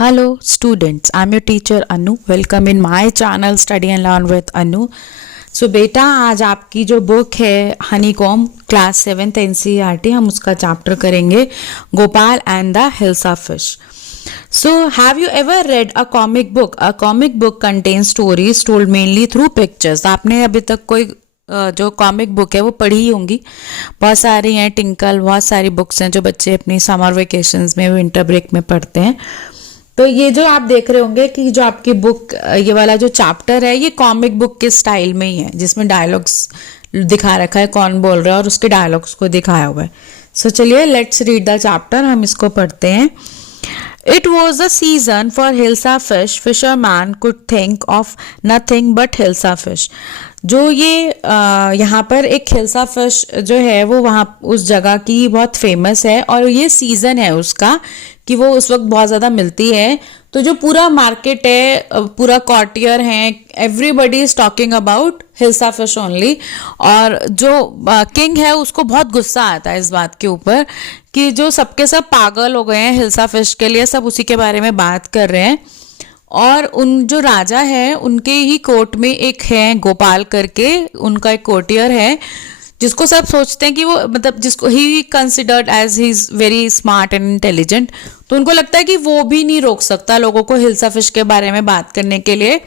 Hello students, I'm your teacher Anu. Welcome in my channel Study and Learn with Anu. So बेटा आज आपकी जो book है honeycomb class 7th NCERT हम उसका चैप्टर करेंगे Gopal and the hilsa fish. So have you ever read a comic book? A comic book contains stories told mainly through pictures. आपने अभी तक कोई जो कॉमिक बुक है वो पढ़ी ही होंगी. बहुत सारी हैं, टिंकल, बहुत सारी बुक्स हैं जो बच्चे अपनी समर वेकेशंस में विंटर ब्रेक में पढ़ते हैं. तो ये जो आप देख रहे होंगे कि जो आपकी बुक ये वाला जो चैप्टर है ये कॉमिक बुक के स्टाइल में ही है जिसमें डायलॉग्स दिखा रखा है, कौन बोल रहा है और उसके डायलॉग्स को दिखाया हुआ है. सो चलिए लेट्स रीड द चैप्टर, हम इसको पढ़ते हैं. It was a season for Hilsa fish. Fisherman could think of nothing but Hilsa fish. जो ये यहाँ पर एक हिल्सा फिश जो है वो वहाँ उस जगह की बहुत फेमस है और ये सीज़न है उसका कि वो उस वक्त बहुत ज़्यादा मिलती है. तो जो पूरा मार्केट है, पूरा कॉटियर है, everybody is talking about hilsa fish only. और जो किंग है उसको बहुत गुस्सा आता है इस बात के ऊपर कि जो सबके सब पागल हो गए हैं हिल्सा फिश के लिए, सब उसी के बारे में बात कर रहे हैं. और उन जो राजा है उनके ही कोर्ट में एक है गोपाल करके, उनका एक कोर्टियर है जिसको सब सोचते हैं कि वो मतलब जिसको ही considered as he is very smart and intelligent. तो उनको लगता है कि वो भी नहीं रोक सकता लोगों को हिल्सा फिश के बारे में बात करने के लिए.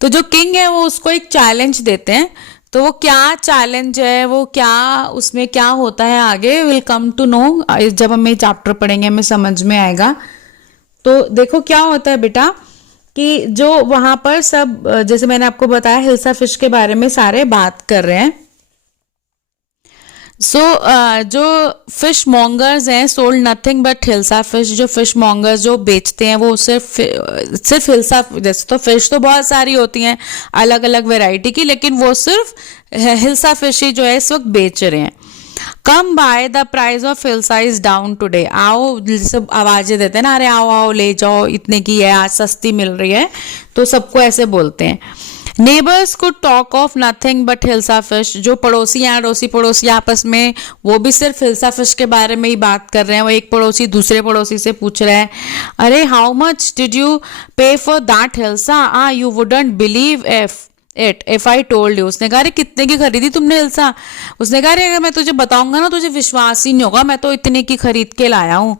तो जो किंग है वो उसको एक चैलेंज देते हैं. तो वो क्या चैलेंज है, वो क्या उसमें क्या होता है आगे विल कम टू नो. जब हम ये चैप्टर पढ़ेंगे हमें समझ में आएगा. तो देखो क्या होता है बेटा कि जो वहां पर सब जैसे मैंने आपको बताया हिल्सा फिश के बारे में सारे बात कर रहे हैं. सो जो फिश मॉन्गर्स हैं sold nothing but hilsa fish. जो फिश मॉन्गर्स जो बेचते हैं वो सिर्फ हिल्सा, जैसे तो फिश तो बहुत सारी होती हैं अलग अलग वैरायटी की, लेकिन वो सिर्फ हिल्सा फिश ही जो है इस वक्त बेच रहे हैं. Come by the price of hilsa is down today. आओ, सब आवाजें देते हैं ना, अरे आओ आओ ले जाओ, इतने की है आज, सस्ती मिल रही है, तो सबको ऐसे बोलते हैं. Neighbours could talk of nothing but hilsa fish. जो पड़ोसी हैं, अड़ोसी पड़ोसी आपस में वो भी सिर्फ हिल्सा फिश के बारे में ही बात कर रहे हैं. वो एक पड़ोसी दूसरे पड़ोसी से पूछ रहा है, अरे हाउ मच डिड यू पे for that hilsa, you wouldn't believe if I told you. उसने कहा अरे कितने की खरीदी तुमने हिल्सा. उसने कहा अरे अगर मैं तुझे बताऊंगा ना तुझे विश्वास ही नहीं होगा, मैं तो इतने की खरीद के लाया हूं.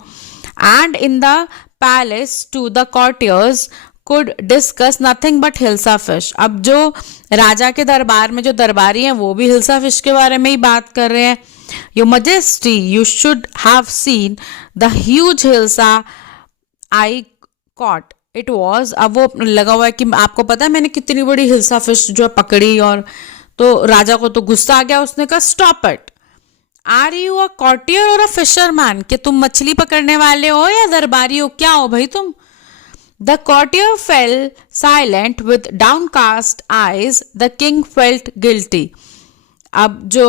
And in the palace to the courtiers could discuss nothing but hilsa fish. अब जो राजा के दरबार में जो दरबारी हैं वो भी हिल्सा फिश के बारे में ही बात कर रहे हैं. Your majesty you should have seen the huge hilsa I cot it was. अब वो लगा हुआ है कि आपको पता है मैंने कितनी बड़ी हिल्सा फिश जो पकड़ी. और तो राजा को तो गुस्सा आ गया. उसने कहा stop it, are you a courtier or a fisherman. कि तुम मछली पकड़ने वाले हो या दरबारी हो, क्या हो भाई तुम. The courtier fell silent with downcast eyes. The king felt guilty. अब जो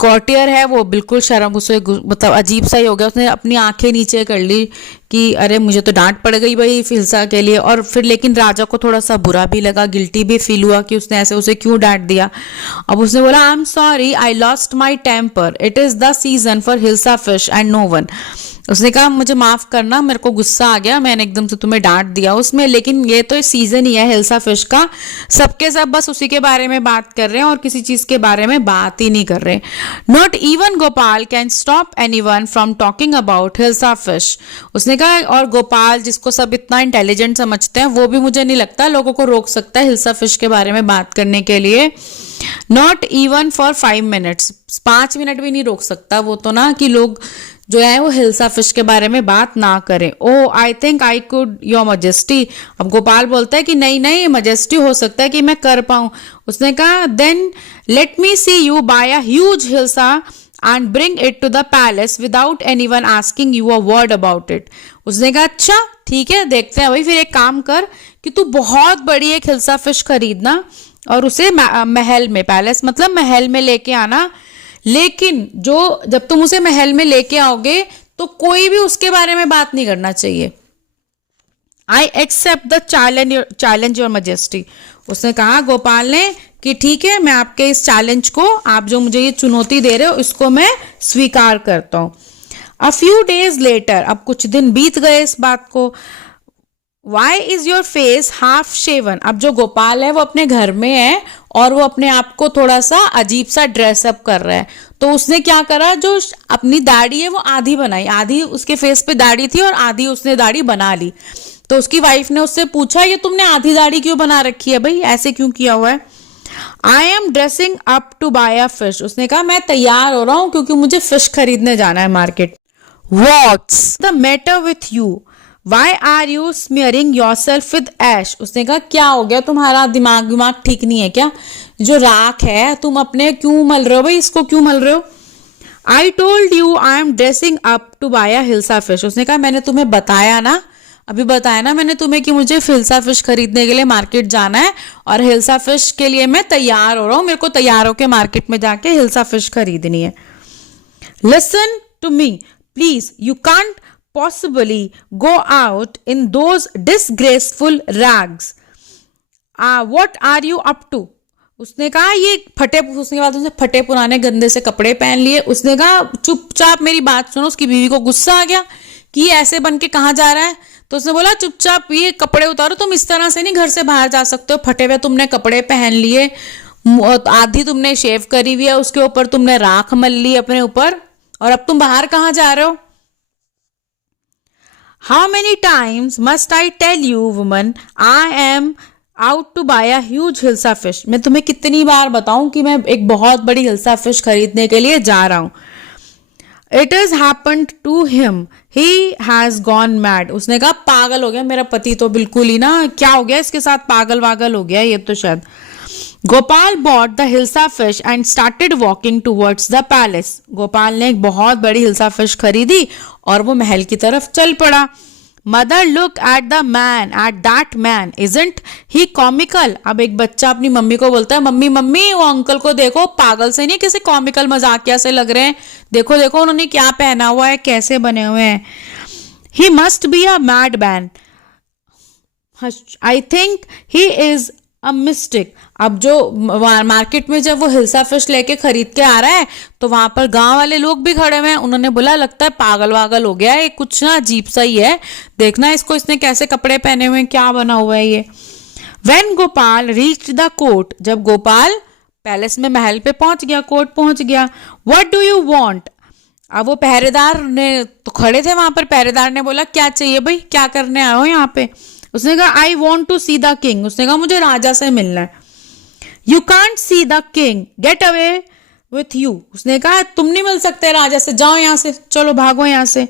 कॉर्टियर है वो बिल्कुल शर्म, उसे मतलब अजीब सा ही हो गया. उसने अपनी आंखें नीचे कर ली कि अरे मुझे तो डांट पड़ गई भाई हिल्सा के लिए. और फिर लेकिन राजा को थोड़ा सा बुरा भी लगा, गिल्टी भी फील हुआ कि उसने ऐसे उसे क्यों डांट दिया. अब उसने बोला I am sorry, I lost my temper, it is the season for hilsa fish and no one. उसने कहा मुझे माफ करना, मेरे को गुस्सा आ गया, मैंने एकदम से तुम्हें डांट दिया उसमें, लेकिन ये तो सीजन ही है हिल्सा फिश का. सबके सब बस उसी के बारे में बात कर रहे हैं और किसी चीज के बारे में बात ही नहीं कर रहे. Not even Gopal can stop anyone from talking about hilsa fish. उसने कहा और गोपाल जिसको सब इतना इंटेलिजेंट समझते हैं वो भी मुझे नहीं लगता लोगों को रोक सकता है हिल्सा फिश के बारे में बात करने के लिए. Not even for 5 minutes. 5 minute भी नहीं रोक सकता वो तो ना, कि लोग जो है वो हिल्सा फिश के बारे में बात ना करें. Oh I think I could your majesty. अब गोपाल बोलता है कि नहीं नहीं मजेस्टी, हो सकता है कि मैं कर पाऊं. उसने कहा then let me see you buy a huge hilsa and bring it to the palace without anyone asking you a word about it. उसने कहा अच्छा ठीक है, देखते हैं भाई. फिर एक काम कर कि तू बहुत बड़ी एक हिल्सा फिश खरीदना और उसे महल में, पैलेस मतलब महल में लेके आना. लेकिन जो जब तुम उसे महल में लेके आओगे तो कोई भी उसके बारे में बात नहीं करना चाहिए. I accept the challenge your majesty. उसने कहा गोपाल ने कि ठीक है मैं आपके इस चैलेंज को, आप जो मुझे ये चुनौती दे रहे हो इसको मैं स्वीकार करता हूं. अ फ्यू डेज लेटर, अब कुछ दिन बीत गए इस बात को. Why is your face half shaven. अब जो गोपाल है वो अपने घर में है और वो अपने आप को थोड़ा सा अजीब सा ड्रेसअप कर रहा है, तो उसने क्या करा, जो अपनी दाढ़ी है वो आधी बनाई, आधी उसके फेस पे दाढ़ी थी और आधी उसने दाढ़ी बना ली। तो उसकी वाइफ ने उससे पूछा, ये तुमने आधी दाढ़ी क्यों बना रखी है भाई, ऐसे क्यों किया हुआ है? I am dressing up to buy a fish. उसने कहा मैं तैयार हो रहा हूं क्योंकि मुझे फिश खरीदने जाना है market. What's the matter with you, why are you smearing yourself with ash. उसने कहा क्या हो गया, तुम्हारा दिमाग ठीक नहीं है क्या? जो राख है तुम अपने क्यों मल रहे हो भाई, इसको क्यों मल रहे हो? I told you I am dressing up to buy a hilsa fish. उसने कहा मैंने तुम्हें बताया ना, अभी बताया ना मैंने तुम्हें कि मुझे हिल्सा फिश खरीदने के लिए मार्केट जाना है और हिल्सा फिश के लिए मैं तैयार हो रहा हूं, मेरे को तैयार होकर मार्केट में जाके हिल्सा फिश खरीदनी है। Listen to me please, you can't possibly go out in those disgraceful rags. What are you up to? उसने कहा ये फटे, उसके बाद उसने फटे पुराने गंदे से कपड़े पहन लिए। उसने कहा चुपचाप मेरी बात सुनो। उसकी बीवी को गुस्सा आ गया कि ये ऐसे बन के कहाँ जा रहा है, तो उसने बोला चुपचाप ये कपड़े उतारो, तुम इस तरह से नहीं घर से बाहर जा सकते हो, फटे हुए तुमने कपड़े पहन लिए, आधी तुमने शेव करी हुई है, उसके ऊपर तुमने राख मल ली अपने ऊपर, और अब तुम बाहर कहाँ जा रहे हो? How many times must I tell you, woman, I am out to buy a huge hilsa fish. मैं तुम्हें कितनी बार बताऊं कि मैं एक बहुत बड़ी हिल्सा फिश खरीदने के लिए जा रहा हूं। It has happened to him. He has gone mad. उसने कहा पागल हो गया मेरा पति, तो बिल्कुल ही ना, क्या हो गया इसके साथ, पागल वागल हो गया ये तो शायद। Gopal bought the hilsa fish and started walking towards the palace. Gopal ने एक बहुत बड़ी हिल्सा फिश खरीदी और वो महल की तरफ चल पड़ा। Mother look at the man, at that man, isn't he comical. अब एक बच्चा अपनी मम्मी को बोलता है, मम्मी मम्मी वो अंकल को देखो, पागल से नहीं किसी कॉमिकल मजाकिया से लग रहे हैं, देखो देखो उन्होंने क्या पहना हुआ है, कैसे बने हुए हैं। He must be a mad man, I think he is a mistake. अब जो मार्केट में जब वो हिल्सा फिश लेके खरीद के आ रहा है तो वहां पर गांव वाले लोग भी खड़े हुए हैं, उन्होंने बोला लगता है पागल वागल हो गया है, कुछ ना अजीब सा ही है, देखना इसको, इसने कैसे कपड़े पहने हुए हैं, क्या बना हुआ है ये। When Gopal reached the court, जब गोपाल पैलेस में महल पे पहुंच गया, कोर्ट पहुंच गया। What do you want? अब वो पहरेदार ने तो खड़े थे वहां पर, पहरेदार ने बोला क्या चाहिए भाई, क्या करने आए हो यहाँ पे? उसने कहा I want to see the king. उसने कहा मुझे राजा से मिलना है। You can't see the king, get away with you. उसने कहा तुम नहीं मिल सकते राजा से, जाओ यहाँ से, चलो भागो यहाँ से।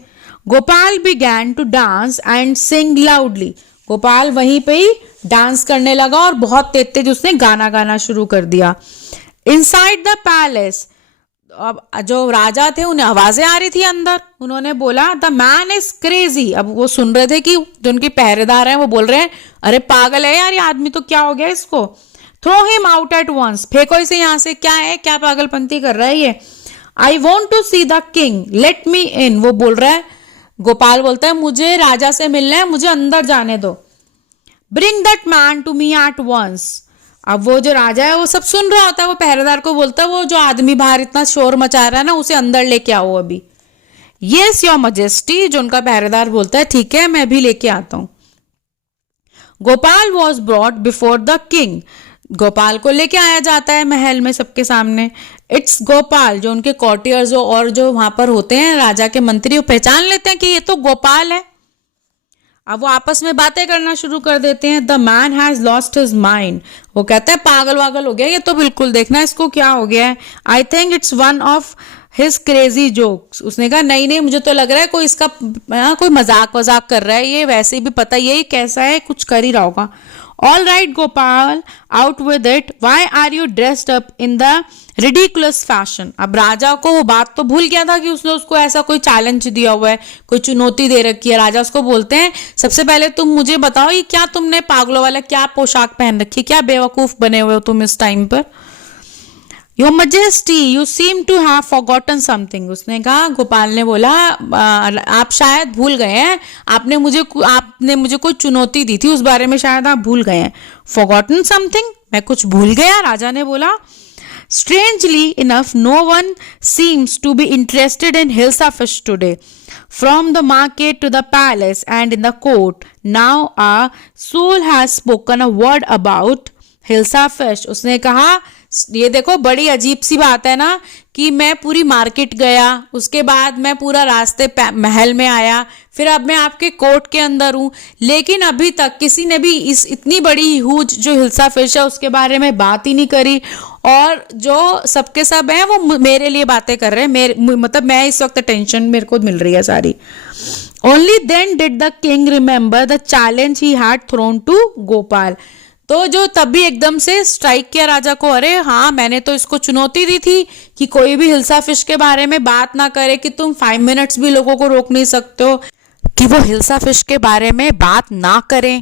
Gopal began to dance and sing loudly. Gopal वहीं पे ही डांस करने लगा और बहुत तेज तेज उसने गाना गाना शुरू कर दिया। इनसाइड द पैलेस, अब जो राजा थे उन्हें आवाजें आ रही थी अंदर, उन्होंने बोला द मैन इज क्रेजी। अब वो सुन रहे थे कि जो उनके पहरेदार हैं वो बोल रहे हैं अरे पागल है यार ये आदमी, तो क्या हो गया इसको, throw him out at once, फेंको इसे यहां से, क्या है, क्या पागलपंती कर रहा है ये। I want to see the king, let me in. वो बोल रहा है, गोपाल बोलता है मुझे राजा से मिलना है, मुझे अंदर जाने दो। Bring that man to me at once. अब वो जो राजा है वो सब सुन रहा होता है, वो पहरेदार को बोलता है वो जो आदमी बाहर इतना शोर मचा रहा है ना उसे अंदर लेके आओ अभी। यस योर मजेस्टी, जो उनका पहरेदार बोलता है ठीक है मैं भी लेके आता हूं। Gopal was brought before the king. Gopal को लेके आया जाता है महल में सबके सामने। इट्स गोपाल, जो उनके कॉर्टियर्स और जो वहां पर होते हैं राजा के मंत्री, वो पहचान लेते हैं कि ये तो गोपाल है। अब वो आपस में बातें करना शुरू कर देते हैं। The man has lost his mind. वो कहता है पागल वागल हो गया ये तो, बिल्कुल देखना इसको क्या हो गया है। I think it's one of his crazy jokes. उसने कहा नहीं नहीं मुझे तो लग रहा है कोई इसका कोई मजाक वजाक कर रहा है ये, वैसे भी पता यही कैसा है, कुछ कर ही रहा होगा। All right Gopal, out with it, why are you dressed up in the ridiculous fashion. अब राजा को वो बात तो भूल गया था कि उसने उसको ऐसा कोई चैलेंज दिया हुआ है, कोई चुनौती दे रखी है। राजा उसको बोलते हैं सबसे पहले तुम मुझे बताओ ये क्या तुमने पागलों वाला क्या पोशाक पहन रखी, क्या बेवकूफ बने हुए हो तुम इस टाइम पर। Your majesty you seem to have forgotten something. उसने कहा, गोपाल ने बोला आप शायद भूल गए हैं, आपने मुझे कोई चुनौती दी थी उस बारे में शायद आप भूल गए हैं। फॉरगॉटन समथिंग, मैं कुछ भूल गया, राजा ने बोला। Strangely enough, no one seems to be interested in Hilsa fish today. From the market to the palace and in the court, now a soul has spoken a word about hilsa fish. उसने कहा, ये देखो बड़ी अजीब सी बात है ना कि मैं पूरी मार्केट गया, उसके बाद मैं पूरा रास्ते महल में आया, फिर अब मैं आपके कोर्ट के अंदर हूँ, लेकिन अभी तक किसी ने भी इस इतनी बड़ी ह्यूज जो हिल्सा फिश है उसके बारे में बात ही नहीं करी, और जो सबके सब हैं वो मेरे लिए बातें कर रहे हैं, मतलब मैं इस वक्त टेंशन मेरे को मिल रही है सारी। Only then did the king remember the challenge he had thrown to Gopal. तो जो तब भी एकदम से स्ट्राइक किया राजा को, अरे हाँ मैंने तो इसको चुनौती दी थी कि कोई भी हिल्सा फिश के बारे में बात ना करे, कि तुम 5 मिनट्स भी लोगों को रोक नहीं सकते हो कि वो हिल्सा फिश के बारे में बात ना करें।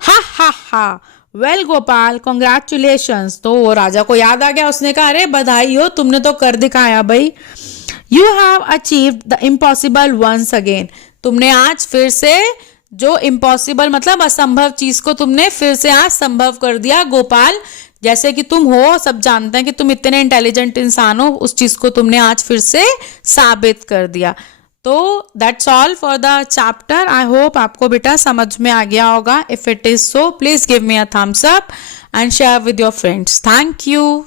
हा हा हा, वेल गोपाल कॉन्ग्रेचुलेशंस। तो वो राजा को याद आ गया, उसने कहा अरे बधाई हो, तुमने तो कर दिखाया भाई। You have achieved the impossible once again. तुमने आज फिर से जो इम्पॉसिबल मतलब असंभव चीज को तुमने फिर से आज संभव कर दिया गोपाल। जैसे कि तुम हो, सब जानते हैं कि तुम इतने इंटेलिजेंट इंसान हो, उस चीज को तुमने आज फिर से साबित कर दिया। तो that's all for the chapter. I hope आपको बेटा समझ में आ गया होगा। If it is so please give me a thumbs up and share with your friends. Thank you.